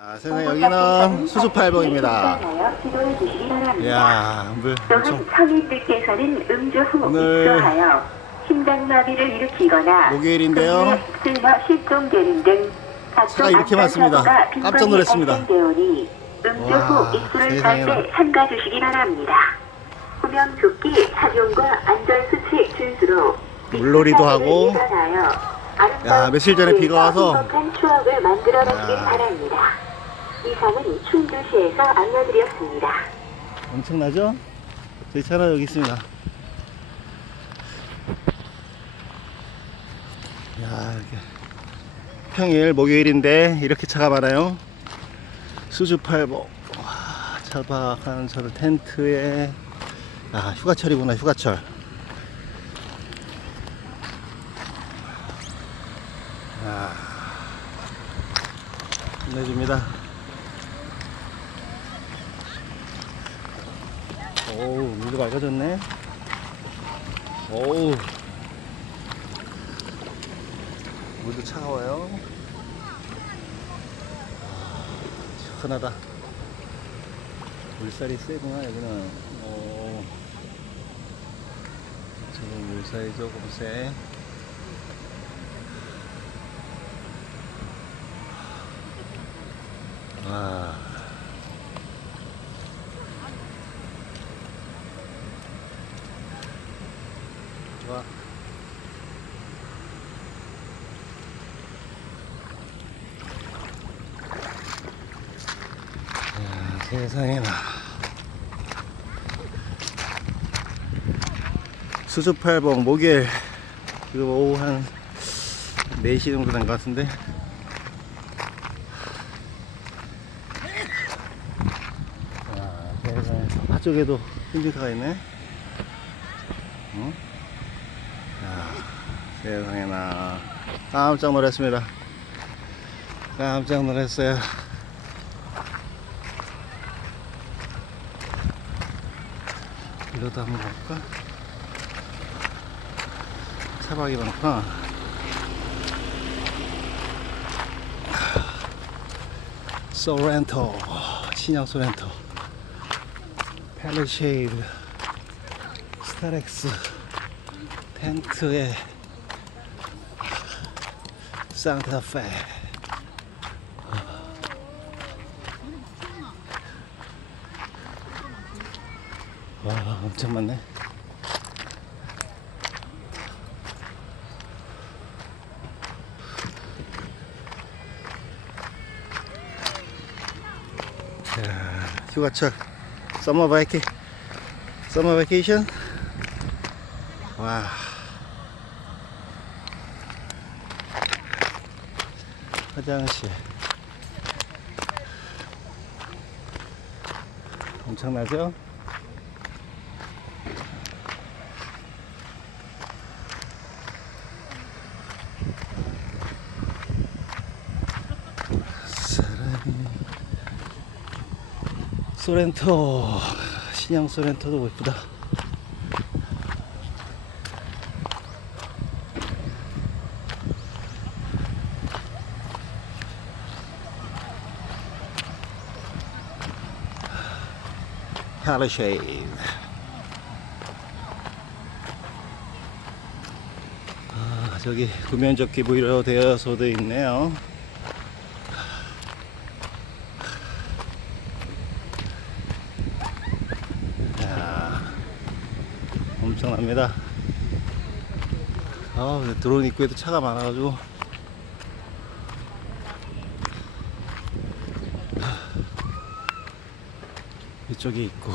아, 선생님 여기는 수수팔봉입니다. 이야, 물 또한 엄청 성인들께서는 음주 후 오늘 입수하여 심장마비를 일으키거나 목요일인데요. 실종되는 등 각종 차가 이렇게 안전 많습니다. 사고가 깜짝 빈번히 놀랐습니다. 발생되오니 음주 와, 후 입술을 세상에나. 잘때 삼가 주시기 바랍니다. 구명 조끼 착용과 안전 수칙 준수로 물놀이도 하고. 야, 며칠 전에 비가 와서. 행복한 추억을 만들어가시길 야. 바랍니다. 이상은 충주시에서 알려드렸습니다. 엄청나죠? 저희 차는 여기 있습니다. 야, 이렇게 평일 목요일인데 이렇게 차가 많아요. 수주팔봉. 와, 차박하는 차들 텐트에 아, 휴가철이구나, 휴가철. 아, 끝내줍니다. 오우, 물도 맑아졌네. 오우. 물도 차가워요. 아, 시원하다. 물살이 세구나, 여기는. 오. 지금 물살이 조금 세. 와. 좋아. 야, 세상에나. 수주팔봉 목요일 지금 오후 한 4시 정도 된 것 같은데 아, 세상에. 저쪽에도 힐링카가 있네 응? 야, 세상에나. 깜짝 놀랐습니다. 깜짝 놀랐어요. 이러다 한번 볼까? 차박이 많구나. 소렌토 신형 소렌토 팰리쉐이드 스타렉스 텐트에 산타페 와 엄청 많네 자, 휴가철 서머 바이케 서머 바이케이션 와 화장실 엄청나죠? 소렌토 신형 소렌토도 예쁘다 팔리쉐이드 아, 저기 구면조끼 무료 되어서도 있네요 야, 엄청납니다. 아, 드론 입구에도 차가 많아가지고. 이쪽에 있고.